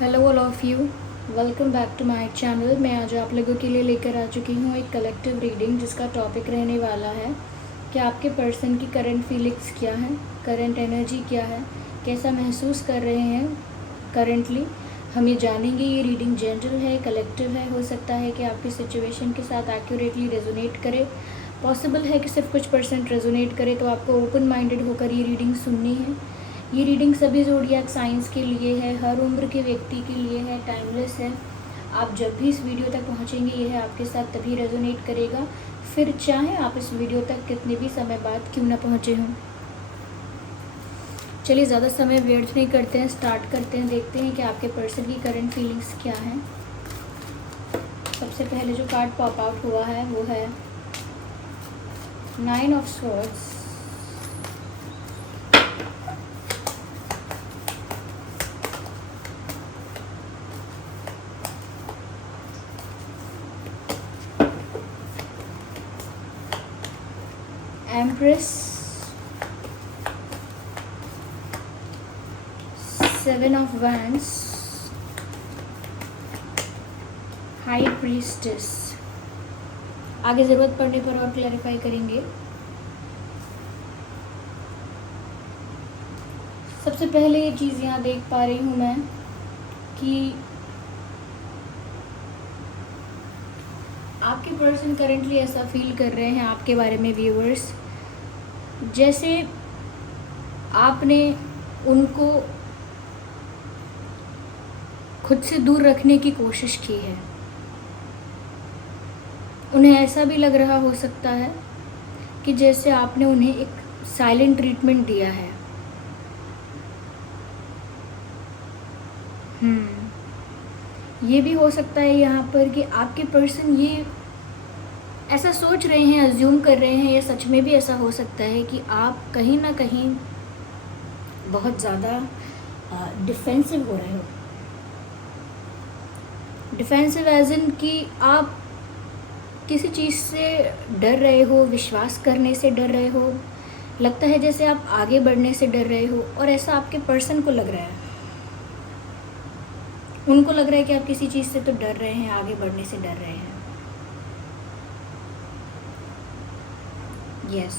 Hello all of you, welcome back to my channel. मैं आज आप लोगों के लिए लेकर आ चुकी हूँ एक कलेक्टिव रीडिंग जिसका टॉपिक रहने वाला है कि आपके पर्सन की करंट फीलिंग्स क्या हैं, करंट एनर्जी क्या है, कैसा महसूस कर रहे हैं करंटली। हम ये जानेंगे। ये रीडिंग जनरल है, कलेक्टिव है। हो सकता है कि आपकी सिचुएशन के साथ एक्यूरेटली रेजोनेट करे, पॉसिबल है कि सिर्फ कुछ परसेंट रेजोनेट करे। तो आपको ओपन माइंडेड होकर ये रीडिंग सुननी है। ये रीडिंग सभी ज़ोडिएक साइंस के लिए है, हर उम्र के व्यक्ति के लिए है, टाइमलेस है। आप जब भी इस वीडियो तक पहुंचेंगे यह आपके साथ तभी रेजोनेट करेगा, फिर चाहे आप इस वीडियो तक कितने भी समय बाद क्यों ना पहुंचे हों। चलिए ज़्यादा समय व्यर्थ नहीं करते हैं, स्टार्ट करते हैं। देखते हैं कि आपके पर्सन की करंट फीलिंग्स क्या हैं। सबसे पहले जो कार्ड पॉप आउट हुआ है वो है 9 of swords, empress, 7 of wands, high priestess. आगे ज़रूरत पड़ने पर और क्लैरिफाई करेंगे। सबसे पहले ये चीज़ यहाँ देख पा रही हूँ मैं कि आपके पर्सन करंटली ऐसा फील कर रहे हैं आपके बारे में व्यूअर्स, जैसे आपने उनको खुद से दूर रखने की कोशिश की है। उन्हें ऐसा भी लग रहा हो सकता है कि जैसे आपने उन्हें एक साइलेंट ट्रीटमेंट दिया है। ये भी हो सकता है यहाँ पर कि आपके पर्सन ये ऐसा सोच रहे हैं, अज्यूम कर रहे हैं, या सच में भी ऐसा हो सकता है कि आप कहीं ना कहीं बहुत ज़्यादा डिफेंसिव हो रहे हो। डिफेंसिव एज इन कि आप किसी चीज़ से डर रहे हो, विश्वास करने से डर रहे हो। लगता है जैसे आप आगे बढ़ने से डर रहे हो, और ऐसा आपके पर्सन को लग रहा है। उनको लग रहा है कि आप किसी चीज़ से तो डर रहे हैं, आगे बढ़ने से डर रहे हैं। यस,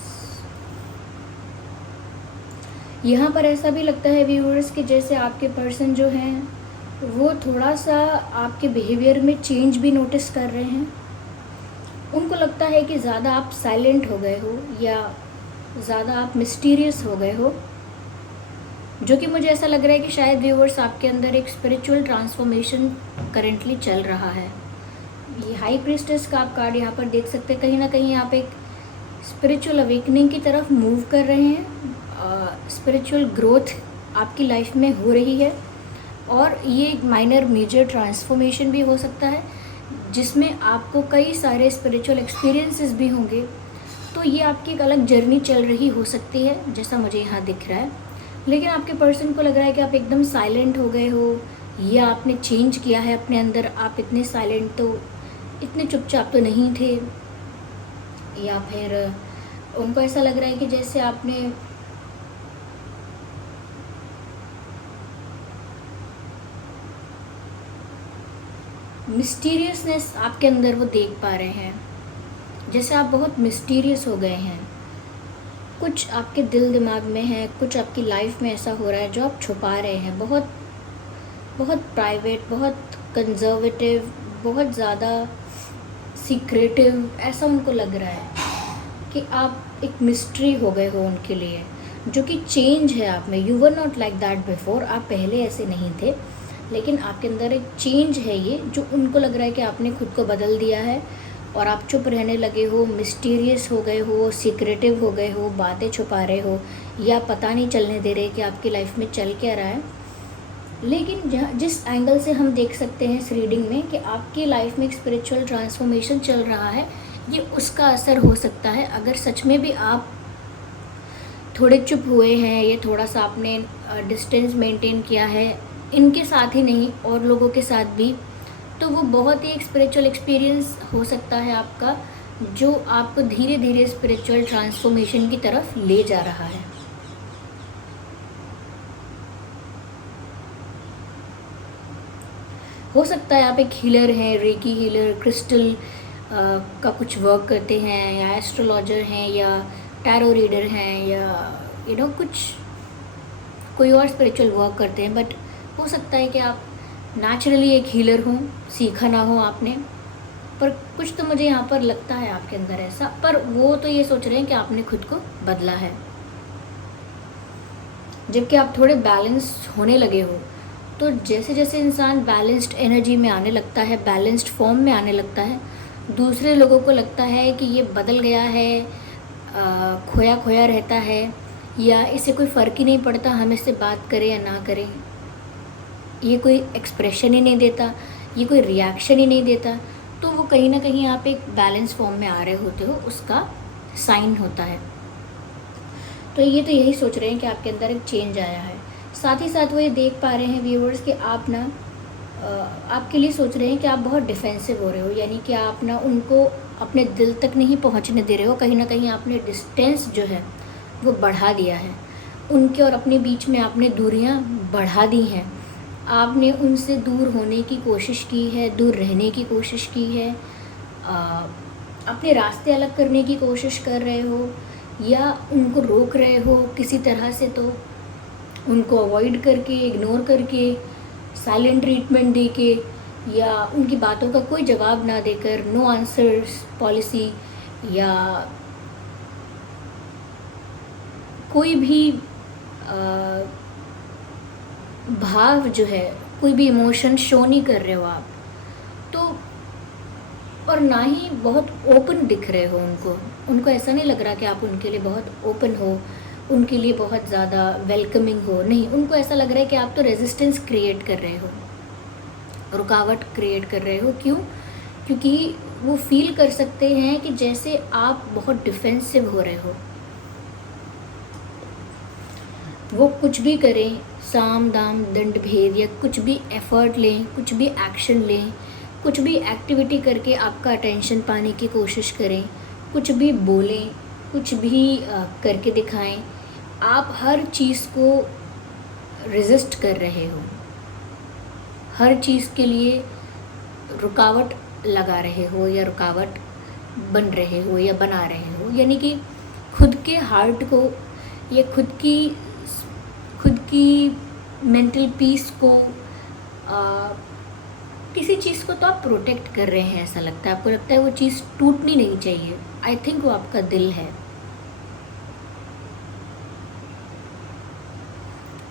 यहाँ पर ऐसा भी लगता है व्यूअर्स कि जैसे आपके पर्सन जो हैं वो थोड़ा सा आपके बिहेवियर में चेंज भी नोटिस कर रहे हैं। उनको लगता है कि ज़्यादा आप साइलेंट हो गए हो या ज़्यादा आप मिस्टीरियस हो गए हो, जो कि मुझे ऐसा लग रहा है कि शायद व्यूअर्स आपके अंदर एक स्पिरिचुअल ट्रांसफॉर्मेशन करंटली चल रहा है। ये हाई प्रीस्टेस का आप कार्ड यहाँ पर देख सकते हैं। कहीं ना कहीं आप एक स्पिरिचुअल अवेकनिंग की तरफ मूव कर रहे हैं। स्पिरिचुअल ग्रोथ आपकी लाइफ में हो रही है, और ये एक माइनर मेजर ट्रांसफॉर्मेशन भी हो सकता है जिसमें आपको कई सारे स्पिरिचुअल एक्सपीरियंसेस भी होंगे। तो ये आपकी एक अलग जर्नी चल रही हो सकती है जैसा मुझे यहाँ दिख रहा है। लेकिन आपके पर्सन को लग रहा है कि आप एकदम साइलेंट हो गए हो, या आपने चेंज किया है अपने अंदर। आप इतने साइलेंट तो, इतने चुपचाप तो नहीं थे, या फिर उनको ऐसा लग रहा है कि जैसे आपने मिस्टीरियसनेस आपके अंदर वो देख पा रहे हैं, जैसे आप बहुत मिस्टीरियस हो गए हैं। कुछ आपके दिल दिमाग में है, कुछ आपकी लाइफ में ऐसा हो रहा है जो आप छुपा रहे हैं। बहुत बहुत प्राइवेट, बहुत कंजर्वेटिव, बहुत ज़्यादा सीक्रेटिव, ऐसा उनको लग रहा है कि आप एक मिस्ट्री हो गए हो उनके लिए, जो कि चेंज है आप में। You were not like that before, आप पहले ऐसे नहीं थे, लेकिन आपके अंदर एक चेंज है ये, जो उनको लग रहा है कि आपने खुद को बदल दिया है, और आप चुप रहने लगे हो, मिस्टीरियस हो गए हो, सीक्रेटिव हो गए हो, बातें छुपा रहे हो, या पता नहीं चलने दे रहे कि आपकी लाइफ में चल क्या रहा है। लेकिन जिस एंगल से हम देख सकते हैं इस रीडिंग में कि आपकी लाइफ में एक स्पिरिचुअल ट्रांसफॉर्मेशन चल रहा है, ये उसका असर हो सकता है। अगर सच में भी आप थोड़े चुप हुए हैं, या थोड़ा सा आपने डिस्टेंस मेंटेन किया है, इनके साथ ही नहीं और लोगों के साथ भी, तो वो बहुत ही एक स्पिरिचुअल एक्सपीरियंस हो सकता है आपका, जो आपको धीरे धीरे स्पिरिचुअल ट्रांसफॉर्मेशन की तरफ ले जा रहा है। हो सकता है आप एक हीलर हैं, रेकी हीलर, क्रिस्टल का कुछ वर्क करते हैं, या एस्ट्रोलॉजर हैं, या टैरो रीडर हैं, या कुछ कोई और स्पिरिचुअल वर्क करते हैं। बट हो सकता है कि आप नेचुरली एक हीलर हों, सीखा ना हो आपने, पर कुछ तो मुझे यहाँ पर लगता है आपके अंदर ऐसा। पर वो तो ये सोच रहे हैं कि आपने खुद को बदला है, जबकि आप थोड़े बैलेंस होने लगे हो। तो जैसे जैसे इंसान बैलेंस्ड एनर्जी में आने लगता है, बैलेंस्ड फॉर्म में आने लगता है, दूसरे लोगों को लगता है कि ये बदल गया है, खोया खोया रहता है, या इसे कोई फ़र्क ही नहीं पड़ता हम इससे बात करें या ना करें, ये कोई एक्सप्रेशन ही नहीं देता, ये कोई रिएक्शन ही नहीं देता। तो वो कहीं ना कहीं आप एक बैलेंस फॉर्म में आ रहे होते हो, उसका साइन होता है। तो ये तो यही सोच रहे हैं कि आपके अंदर एक चेंज आया है। साथ ही साथ वो ये देख पा रहे हैं व्यूअर्स कि आप ना आपके लिए सोच रहे हैं कि आप बहुत डिफेंसिव हो रहे हो, यानी कि आप ना उनको अपने दिल तक नहीं पहुंचने दे रहे हो। कहीं ना कहीं आपने डिस्टेंस जो है वो बढ़ा दिया है, उनके और अपने बीच में आपने दूरियां बढ़ा दी हैं। आपने उनसे दूर होने की कोशिश की है, दूर रहने की कोशिश की है, अपने रास्ते अलग करने की कोशिश कर रहे हो, या उनको रोक रहे हो किसी तरह से। तो उनको अवॉइड करके, इग्नोर करके, साइलेंट ट्रीटमेंट दे के, या उनकी बातों का कोई जवाब ना देकर, नो आंसर्स पॉलिसी, या कोई भी भाव जो है, कोई भी इमोशन शो नहीं कर रहे हो आप। तो और ना ही बहुत ओपन दिख रहे हो उनको ऐसा नहीं लग रहा कि आप उनके लिए बहुत ओपन हो, उनके लिए बहुत ज़्यादा वेलकमिंग हो। नहीं, उनको ऐसा लग रहा है कि आप तो रेजिस्टेंस क्रिएट कर रहे हो, रुकावट क्रिएट कर रहे हो। क्यों? क्योंकि वो फील कर सकते हैं कि जैसे आप बहुत डिफेंसिव हो रहे हो। वो कुछ भी करें, साम दाम दंड भेद, या कुछ भी एफर्ट लें, कुछ भी एक्शन लें, कुछ भी एक्टिविटी करके आपका अटेंशन पाने की कोशिश करें, कुछ भी बोलें, कुछ भी करके दिखाएं, आप हर चीज़ को रेजिस्ट कर रहे हो, हर चीज़ के लिए रुकावट लगा रहे हो, या रुकावट बन रहे हो, या बना रहे हो। यानी कि खुद के हार्ट को, या खुद की मेंटल पीस को, किसी चीज़ को तो आप प्रोटेक्ट कर रहे हैं, ऐसा लगता है। आपको लगता है वो चीज़ टूटनी नहीं चाहिए। आई थिंक वो आपका दिल है।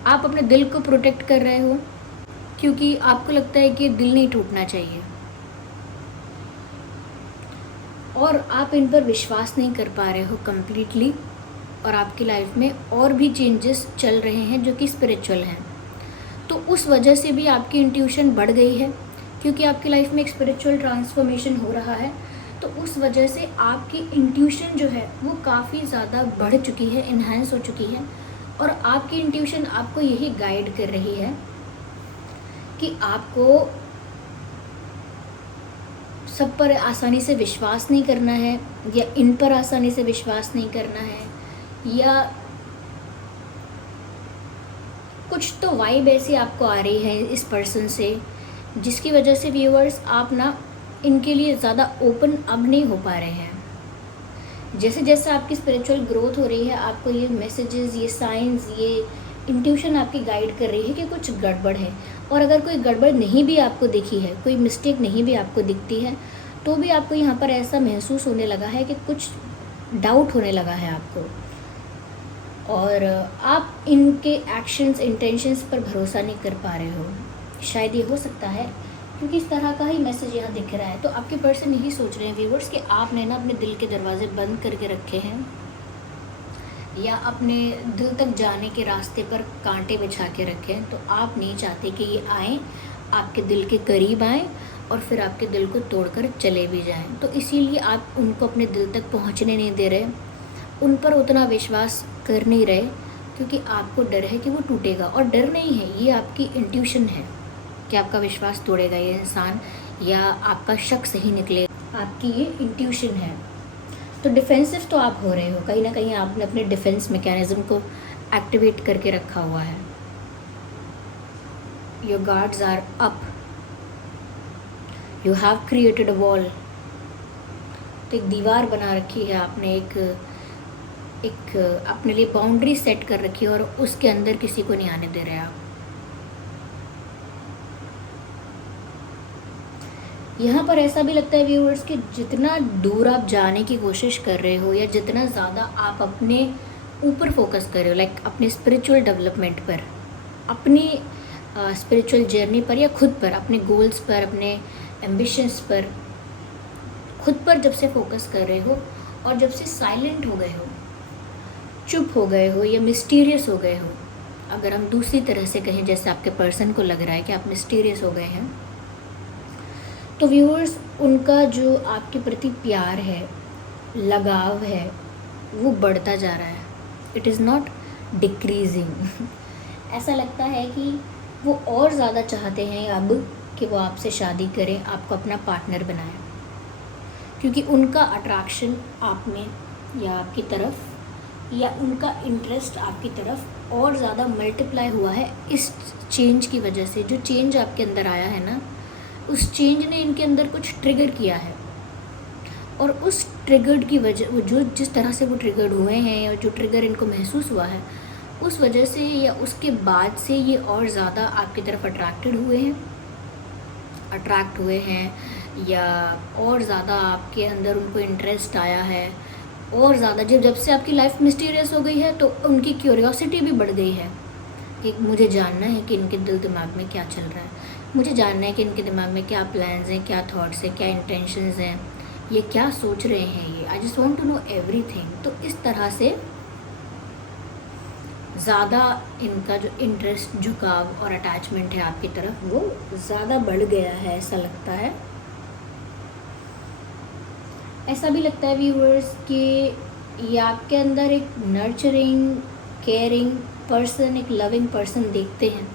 आप अपने दिल को प्रोटेक्ट कर रहे हो, क्योंकि आपको लगता है कि दिल नहीं टूटना चाहिए, और आप इन पर विश्वास नहीं कर पा रहे हो कम्प्लीटली। और आपकी लाइफ में और भी चेंजेस चल रहे हैं जो कि स्पिरिचुअल हैं। तो उस वजह से भी आपकी इंट्यूशन बढ़ गई है, क्योंकि आपकी लाइफ में एक स्पिरिचुअल ट्रांसफॉर्मेशन हो रहा है। तो उस वजह से आपकी इंट्यूशन जो है वो काफ़ी ज़्यादा बढ़ चुकी है, इन्हांस हो चुकी है। और आपकी इंट्यूशन आपको यही गाइड कर रही है कि आपको सब पर आसानी से विश्वास नहीं करना है, या इन पर आसानी से विश्वास नहीं करना है, या कुछ तो वाइब ऐसी आपको आ रही है इस पर्सन से, जिसकी वजह से व्यूअर्स आप ना इनके लिए ज़्यादा ओपन अब नहीं हो पा रहे हैं। जैसे जैसे आपकी स्पिरिचुअल ग्रोथ हो रही है, आपको ये मैसेजेस, ये साइंस, ये इंट्यूशन आपकी गाइड कर रही है कि कुछ गड़बड़ है। और अगर कोई गड़बड़ नहीं भी आपको दिखी है, कोई मिस्टेक नहीं भी आपको दिखती है, तो भी आपको यहाँ पर ऐसा महसूस होने लगा है कि कुछ डाउट होने लगा है आपको, और आप इनके एक्शंस, इंटेंशंस पर भरोसा नहीं कर पा रहे हो। शायद ये हो सकता है, क्योंकि इस तरह का ही मैसेज यहाँ दिख रहा है। तो आपके पर्सन यही सोच रहे हैं व्यूवर्स कि आपने ना अपने दिल के दरवाजे बंद करके रखे हैं, या अपने दिल तक जाने के रास्ते पर कांटे बिछा के रखे हैं। तो आप नहीं चाहते कि ये आएँ, आपके दिल के करीब आएँ और फिर आपके दिल को तोड़कर चले भी जाएं। तो इसीलिए आप उनको अपने दिल तक पहुंचने नहीं दे रहे, उन पर उतना विश्वास कर नहीं रहे, क्योंकि आपको डर है कि वो टूटेगा। और डर नहीं है, ये आपकी इंट्यूशन है कि आपका विश्वास तोड़ेगा ये इंसान, या आपका शक सही निकलेगा। आपकी ये इंट्यूशन है। तो डिफेंसिव तो आप हो रहे हो, कहीं ना कहीं आपने अपने डिफेंस मैकेनिज्म को एक्टिवेट करके रखा हुआ है। Your guards are up, you have created a wall, तो एक दीवार बना रखी है आपने, एक अपने लिए बाउंड्री सेट कर रखी है और उसके अंदर किसी को नहीं आने दे रहे आप। यहाँ पर ऐसा भी लगता है व्यूअर्स कि जितना दूर आप जाने की कोशिश कर रहे हो या जितना ज़्यादा आप अपने ऊपर फोकस कर रहे हो, लाइक अपने स्पिरिचुअल डेवलपमेंट पर, अपनी स्पिरिचुअल जर्नी पर, या खुद पर, अपने गोल्स पर, अपने एम्बिशंस पर, खुद पर जब से फोकस कर रहे हो और जब से साइलेंट हो गए हो, चुप हो गए हो या मिस्टीरियस हो गए हो, अगर हम दूसरी तरह से कहें, जैसे आपके पर्सन को लग रहा है कि आप मिस्टीरियस हो गए हैं, तो व्यूअर्स उनका जो आपके प्रति प्यार है, लगाव है, वो बढ़ता जा रहा है। It is not decreasing. ऐसा लगता है कि वो और ज़्यादा चाहते हैं अब कि वो आपसे शादी करें, आपको अपना पार्टनर बनाएं, क्योंकि उनका अट्रैक्शन आप में या आपकी तरफ, या उनका इंटरेस्ट आपकी तरफ और ज़्यादा मल्टीप्लाई हुआ है इस चेंज की वजह से। जो चेंज आपके अंदर आया है ना, उस चेंज ने इनके अंदर कुछ ट्रिगर किया है, और उस ट्रिगर्ड की वजह, जो जिस तरह से वो ट्रिगर्ड हुए हैं और जो ट्रिगर इनको महसूस हुआ है, उस वजह से या उसके बाद से ये और ज़्यादा आपकी तरफ अट्रैक्ट हुए हैं, या और ज़्यादा आपके अंदर उनको इंटरेस्ट आया है, और ज़्यादा जब से आपकी लाइफ मिस्टीरियस हो गई है तो उनकी क्यूरियोसिटी भी बढ़ गई है कि मुझे जानना है कि इनके दिल दिमाग में क्या चल रहा है, मुझे जानना है कि इनके दिमाग में क्या प्लान्स हैं, क्या थॉट्स हैं, क्या इंटेंशंस हैं, ये क्या सोच रहे हैं, ये I just want to know everything. तो इस तरह से ज़्यादा इनका जो इंटरेस्ट, झुकाव और अटैचमेंट है आपकी तरफ, वो ज़्यादा बढ़ गया है, ऐसा लगता है। ऐसा भी लगता है व्यूअर्स कि ये आपके अंदर एक नर्चरिंग, केयरिंग पर्सन, एक लविंग पर्सन देखते हैं,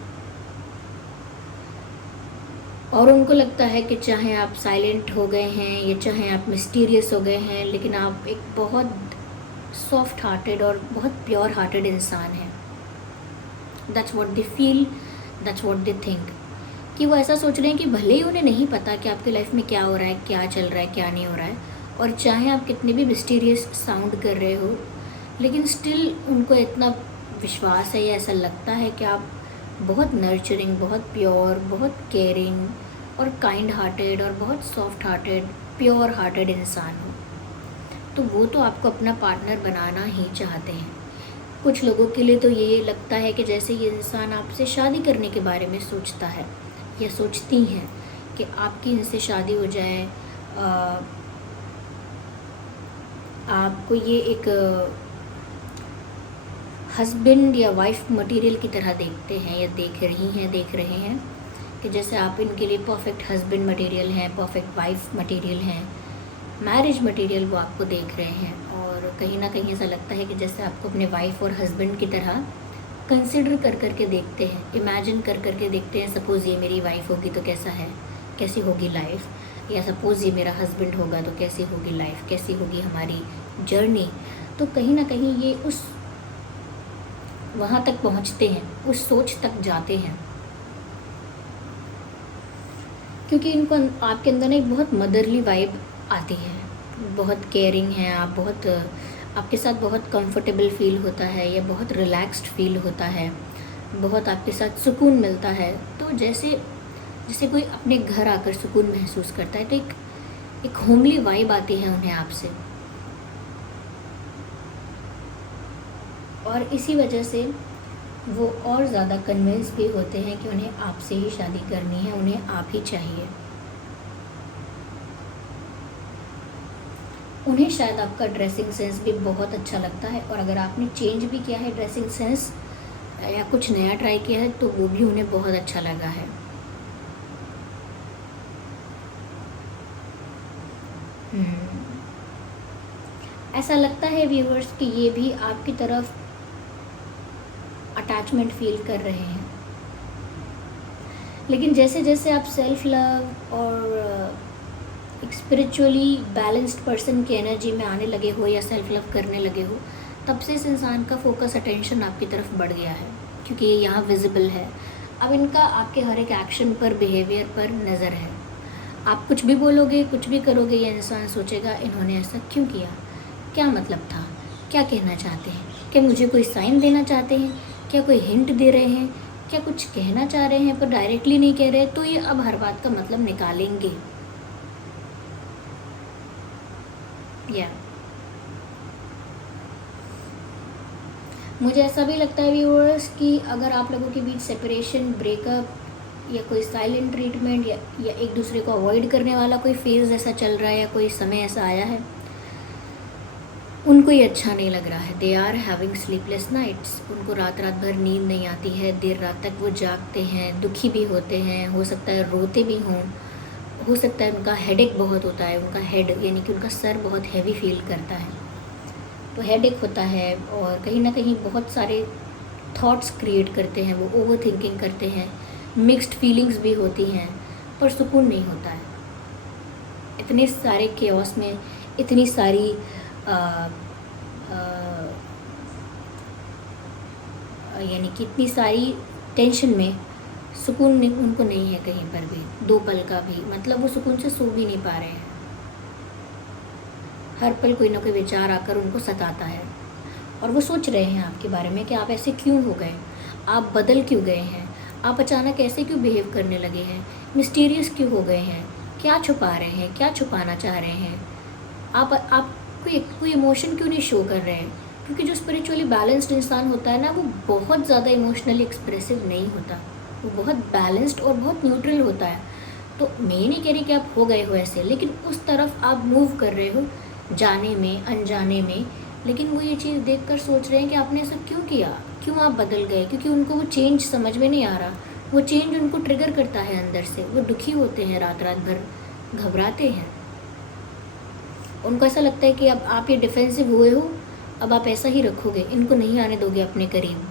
और उनको लगता है कि चाहे आप साइलेंट हो गए हैं या चाहे आप मिस्टीरियस हो गए हैं, लेकिन आप एक बहुत सॉफ्ट हार्टेड और बहुत प्योर हार्टेड इंसान हैं। That's what they feel, that's what they think, कि वो ऐसा सोच रहे हैं कि भले ही उन्हें नहीं पता कि आपकी लाइफ में क्या हो रहा है, क्या चल रहा है, क्या नहीं हो रहा है, और चाहे आप कितने भी मिस्टीरियस साउंड कर रहे हो, लेकिन स्टिल उनको इतना विश्वास है या ऐसा लगता है कि आप बहुत नर्चरिंग, बहुत प्योर, बहुत केयरिंग और काइंड हार्टेड और बहुत सॉफ्ट हार्टेड, प्योर हार्टेड इंसान हो। तो वो तो आपको अपना पार्टनर बनाना ही चाहते हैं। कुछ लोगों के लिए तो ये लगता है कि जैसे ये इंसान आपसे शादी करने के बारे में सोचता है या सोचती हैं कि आपकी इनसे शादी हो जाए, आपको ये एक हस्बैंड या वाइफ मटेरियल की तरह देखते हैं, या देख रहे हैं कि जैसे आप इनके लिए परफेक्ट हस्बैंड मटेरियल हैं, परफेक्ट वाइफ मटेरियल हैं, मैरिज मटेरियल वो आपको देख रहे हैं। और कहीं ना कहीं ऐसा लगता है कि जैसे आपको अपने वाइफ और हस्बैंड की तरह कंसिडर कर के देखते हैं, इमेजिन कर के देखते हैं। सपोज़ ये मेरी वाइफ होगी तो कैसा है, कैसी होगी लाइफ, या सपोज़ ये मेरा हस्बैंड होगा तो कैसी होगी लाइफ, कैसी होगी हमारी जर्नी। तो कहीं ना कहीं ये उस वहाँ तक पहुँचते हैं, उस सोच तक जाते हैं, क्योंकि इनको आपके अंदर एक बहुत मदरली वाइब आती है, बहुत केयरिंग है आप, बहुत आपके साथ बहुत कंफर्टेबल फील होता है, या बहुत रिलैक्स्ड फील होता है, बहुत आपके साथ सुकून मिलता है। तो जैसे कोई अपने घर आकर सुकून महसूस करता है, तो एक होमली वाइब आती है उन्हें आपसे, और इसी वजह से वो और ज़्यादा कन्विंस भी होते हैं कि उन्हें आपसे ही शादी करनी है, उन्हें आप ही चाहिए। उन्हें शायद आपका ड्रेसिंग सेंस भी बहुत अच्छा लगता है, और अगर आपने चेंज भी किया है ड्रेसिंग सेंस या कुछ नया ट्राई किया है तो वो भी उन्हें बहुत अच्छा लगा है। ऐसा लगता है व्यूअर्स कि ये भी आपकी तरफ अटैचमेंट फील कर रहे हैं, लेकिन जैसे जैसे आप सेल्फ लव और एक स्पिरिचुअली बैलेंस्ड पर्सन की एनर्जी में आने लगे हो या सेल्फ लव करने लगे हो, तब से इस इंसान का फोकस, अटेंशन आपकी तरफ बढ़ गया है, क्योंकि ये यहाँ विजिबल है। अब इनका आपके हर एक एक्शन पर, बिहेवियर पर नज़र है। आप कुछ भी बोलोगे, कुछ भी करोगे, ये इंसान सोचेगा इन्होंने ऐसा क्यों किया, क्या मतलब था, क्या कहना चाहते हैं, क्या मुझे कोई साइन देना चाहते हैं, क्या कोई हिंट दे रहे हैं, क्या कुछ कहना चाह रहे हैं पर डायरेक्टली नहीं कह रहे, तो ये अब हर बात का मतलब निकालेंगे। या मुझे ऐसा भी लगता है व्यूअर्स कि अगर आप लोगों के बीच सेपरेशन, ब्रेकअप या कोई साइलेंट ट्रीटमेंट या एक दूसरे को अवॉइड करने वाला कोई फेज़ ऐसा चल रहा है या कोई समय ऐसा आया है, उनको ये अच्छा नहीं लग रहा है। They are having sleepless nights. उनको रात रात भर नींद नहीं आती है, देर रात तक वो जागते हैं, दुखी भी होते हैं, हो सकता है रोते भी हों, हो सकता है उनका हेडेक बहुत होता है, उनका हेड यानी कि उनका सर बहुत हैवी फील करता है, तो हेडेक होता है और कहीं ना कहीं बहुत सारे थॉट्स क्रिएट करते हैं, वो ओवर थिंकिंग करते हैं, मिक्स्ड फीलिंग्स भी होती हैं, पर सुकून नहीं होता है। इतने सारे केओस में, इतनी सारी यानी कि इतनी सारी टेंशन में सुकून उनको नहीं है कहीं पर भी, दो पल का भी, मतलब वो सुकून से सो भी नहीं पा रहे हैं। हर पल कोई ना कोई विचार आकर उनको सताता है और वो सोच रहे हैं आपके बारे में कि आप ऐसे क्यों हो गए, आप बदल क्यों गए हैं, आप अचानक ऐसे क्यों बिहेव करने लगे हैं, मिस्टीरियस क्यों हो गए हैं, क्या छुपा रहे हैं, क्या छुपाना चाह रहे हैं, आप कोई इमोशन क्यों नहीं शो कर रहे हैं। क्योंकि जो स्पिरिचुअली बैलेंस्ड इंसान होता है ना, वो बहुत ज़्यादा इमोशनली एक्सप्रेसिव नहीं होता, वो बहुत बैलेंस्ड और बहुत न्यूट्रल होता है। तो मैं नहीं कह रही कि आप हो गए हो ऐसे, लेकिन उस तरफ आप मूव कर रहे हो, जाने में अनजाने में, लेकिन वो ये चीज़ देखकर सोच रहे हैं कि आपने ऐसा क्यों किया, क्यों आप बदल गए, क्योंकि उनको वो चेंज समझ में नहीं आ रहा। वो चेंज उनको ट्रिगर करता है अंदर से, वो दुखी होते हैं, रात रात भर घबराते हैं। उनको ऐसा लगता है कि अब आप ये डिफेंसिव हुए हो, अब आप ऐसा ही रखोगे, इनको नहीं आने दोगे अपने करीब।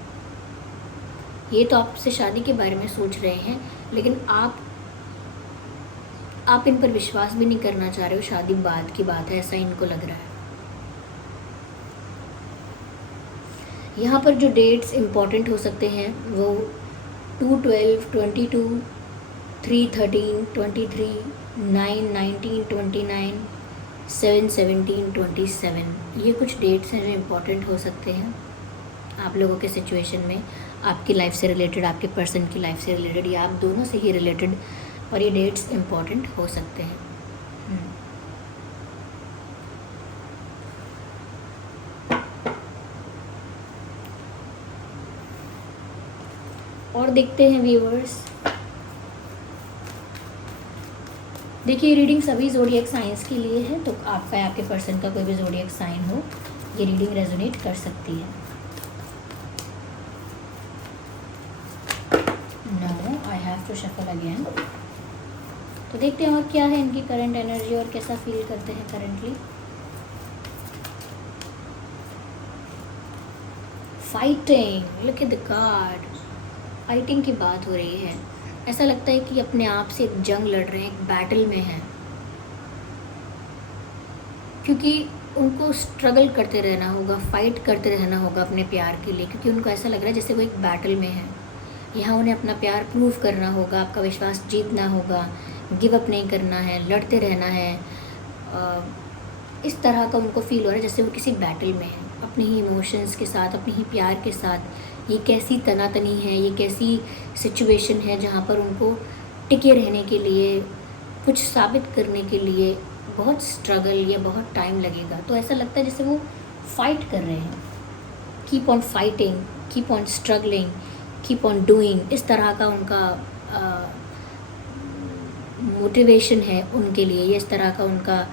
ये तो आपसे शादी के बारे में सोच रहे हैं, लेकिन आप इन पर विश्वास भी नहीं करना चाह रहे हो, शादी बाद की बात है, ऐसा इनको लग रहा है। यहाँ पर जो डेट्स इम्पॉर्टेंट हो सकते हैं वो 2/12, 22, 3/13, 23, 9/19, 29, 7/17, 27, ये कुछ डेट्स हैं जो इम्पॉर्टेंट हो सकते हैं आप लोगों के सिचुएशन में, आपकी लाइफ से रिलेटेड, आपके पर्सन की लाइफ से रिलेटेड, या आप दोनों से ही रिलेटेड, और ये डेट्स इम्पॉर्टेंट हो सकते हैं। और देखते हैं व्यूअर्स, देखिए रीडिंग सभी ज़ोडिएक साइंस के लिए है, तो आपका या आपके पर्सन का कोई भी ज़ोडिएक साइन हो, ये रीडिंग रेजोनेट कर सकती है। No, I have to shuffle again. तो देखते हैं और क्या है इनकी करंट एनर्जी और कैसा फील करते हैं currently. Fighting, look at the card, fighting की बात हो रही है। ऐसा लगता है कि अपने आप से एक जंग लड़ रहे हैं, एक बैटल में हैं, क्योंकि उनको स्ट्रगल करते रहना होगा, फाइट करते रहना होगा अपने प्यार के लिए, क्योंकि उनको ऐसा लग रहा है जैसे वो एक बैटल में है। यहाँ उन्हें अपना प्यार प्रूव करना होगा, आपका विश्वास जीतना होगा, गिव अप नहीं करना है, लड़ते रहना है। इस तरह का उनको फील हो रहा है जैसे वो किसी बैटल में है, अपने ही इमोशंस के साथ, अपने ही प्यार के साथ। ये कैसी तनातनी है, ये कैसी सिचुएशन है जहाँ पर उनको टिके रहने के लिए, कुछ साबित करने के लिए बहुत स्ट्रगल या बहुत टाइम लगेगा। तो ऐसा लगता है जैसे वो फाइट कर रहे हैं, keep on fighting, keep on struggling, keep on doing, इस तरह का उनका मोटिवेशन है उनके लिए, ये इस तरह का उनका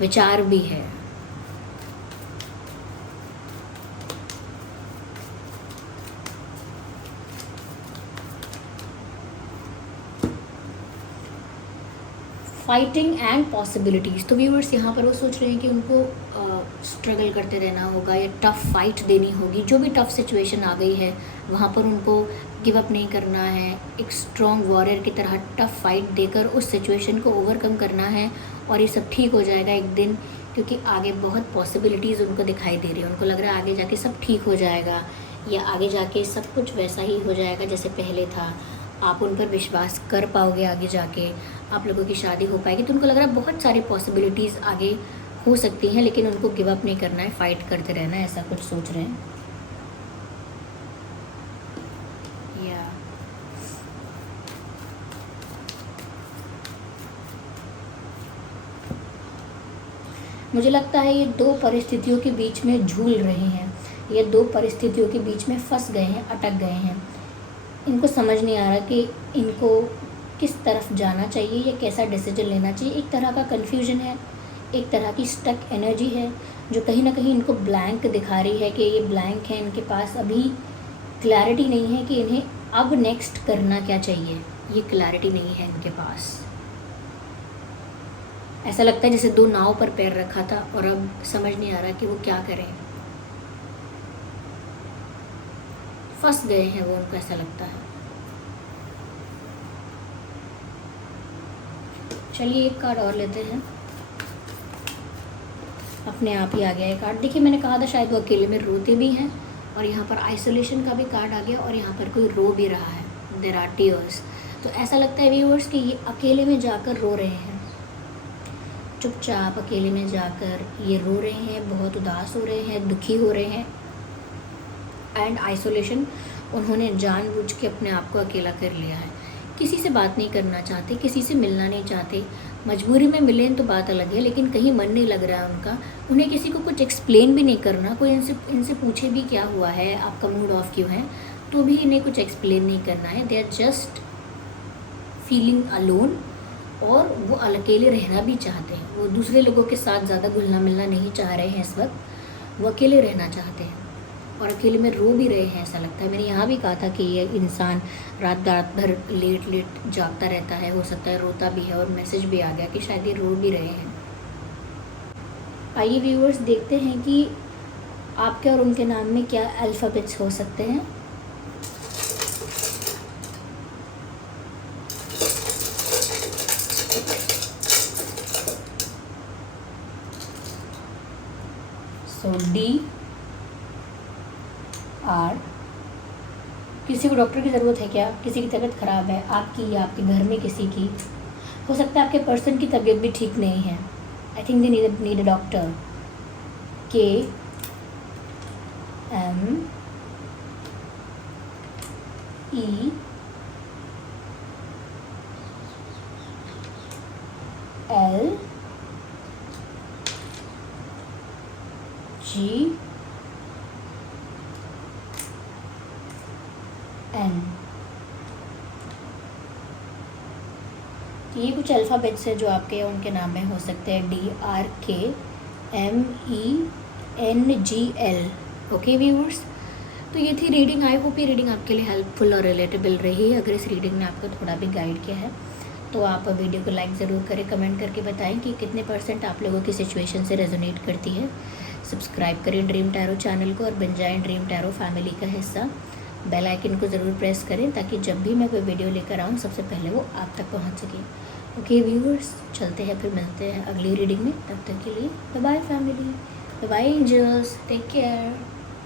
विचार भी है। फाइटिंग एंड पॉसिबिलिटीज़, तो व्यूअर्स यहाँ पर वो सोच रहे हैं कि उनको स्ट्रगल करते रहना होगा या टफ़ फाइट देनी होगी, जो भी टफ़ सिचुएशन आ गई है वहाँ पर उनको गिव अप नहीं करना है, एक स्ट्रॉन्ग वॉरियर की तरह टफ़ फाइट देकर उस सिचुएशन को ओवरकम करना है, और ये सब ठीक हो जाएगा एक दिन, क्योंकि आगे बहुत पॉसिबिलिटीज़ उनको दिखाई दे रही है। उनको लग रहा है आगे जाके सब ठीक हो जाएगा, या आगे जाके सब कुछ वैसा ही हो जाएगा जैसे पहले था, आप उन पर विश्वास कर पाओगे, आगे जाके आप लोगों की शादी हो पाएगी। तो उनको लग रहा है बहुत सारी पॉसिबिलिटीज़ आगे हो सकती हैं, लेकिन उनको गिव अप नहीं करना है, फाइट करते रहना है, ऐसा कुछ सोच रहे हैं। या मुझे लगता है ये दो परिस्थितियों के बीच में झूल रहे हैं, ये दो परिस्थितियों के बीच में फंस गए हैं, अटक गए हैं। इनको समझ नहीं आ रहा कि इनको किस तरफ जाना चाहिए या कैसा डिसीजन लेना चाहिए। एक तरह का कन्फ्यूजन है, एक तरह की स्टक एनर्जी है जो कहीं ना कहीं इनको ब्लैंक दिखा रही है कि ये ब्लैंक है, इनके पास अभी क्लैरिटी नहीं है कि इन्हें अब नेक्स्ट करना क्या चाहिए। ये क्लैरिटी नहीं है इनके पास। ऐसा लगता है जैसे दो नाव पर पैर रखा था और अब समझ नहीं आ रहा कि वो क्या करें, फंस गए हैं वो, उनको ऐसा लगता है। चलिए एक कार्ड और लेते हैं। अपने आप ही आ गया ये कार्ड। देखिए मैंने कहा था शायद वो अकेले में रोते भी हैं, और यहाँ पर आइसोलेशन का भी कार्ड आ गया, और यहाँ पर कोई रो भी रहा है, देयर आर टीयर्स। तो ऐसा लगता है व्यूअर्स कि ये अकेले में जाकर रो रहे हैं, चुपचाप अकेले में जाकर ये रो रहे हैं, बहुत उदास हो रहे हैं, दुखी हो रहे हैं। एंड आइसोलेशन, उन्होंने जानबूझ के अपने आप को अकेला कर लिया है। किसी से बात नहीं करना चाहते, किसी से मिलना नहीं चाहते। मजबूरी में मिलें तो बात अलग है, लेकिन कहीं मन नहीं लग रहा है उनका। उन्हें किसी को कुछ एक्सप्लेन भी नहीं करना, कोई इनसे पूछे भी क्या हुआ है, आपका मूड ऑफ क्यों है, तो भी इन्हें कुछ एक्सप्लेन नहीं करना है। They are just feeling alone, और वो अकेले रहना भी चाहते हैं। वो दूसरे लोगों के साथ ज़्यादा घुलना मिलना नहीं चाह रहे हैं इस वक्त, वो अकेले रहना चाहते हैं, और अकेले में रो भी रहे हैं ऐसा लगता है। मैंने यहाँ भी कहा था कि ये इंसान रात भर लेट जागता रहता है, हो सकता है रोता भी है, और मैसेज भी आ गया कि शायद ये रो भी रहे हैं। आइए व्यूअर्स देखते हैं कि आपके और उनके नाम में क्या अल्फ़ाबेट्स हो सकते हैं। सो D R। किसी को डॉक्टर की ज़रूरत है क्या? किसी की तबीयत ख़राब है, आपकी या आपके घर में किसी की। हो सकता है आपके पर्सन की तबीयत भी ठीक नहीं है। I think they need a doctor. K M E L G N। ये कुछ अल्फ़ाबेट्स है जो आपके या उनके नाम में हो सकते हैं। DRKMENGL। ओके व्यूअर्स, तो ये थी रीडिंग। आई होप ये रीडिंग आपके लिए हेल्पफुल और रिलेटेबल रही है। अगर इस रीडिंग ने आपको थोड़ा भी गाइड किया है तो आप वीडियो को लाइक ज़रूर करें, कमेंट करके बताएं कि कितने % आप लोगों की सिचुएशन से रेजोनेट करती है। सब्सक्राइब करें ड्रीम टैरो चैनल को और बन जाएं ड्रीम टैरो फैमिली का हिस्सा। बेल आइकन को ज़रूर प्रेस करें ताकि जब भी मैं कोई वीडियो लेकर आऊँ सबसे पहले वो आप तक पहुँच सके। ओके व्यूअर्स, चलते हैं, फिर मिलते हैं अगली रीडिंग में। तब तक के लिए bye bye family, bye bye angels, take care.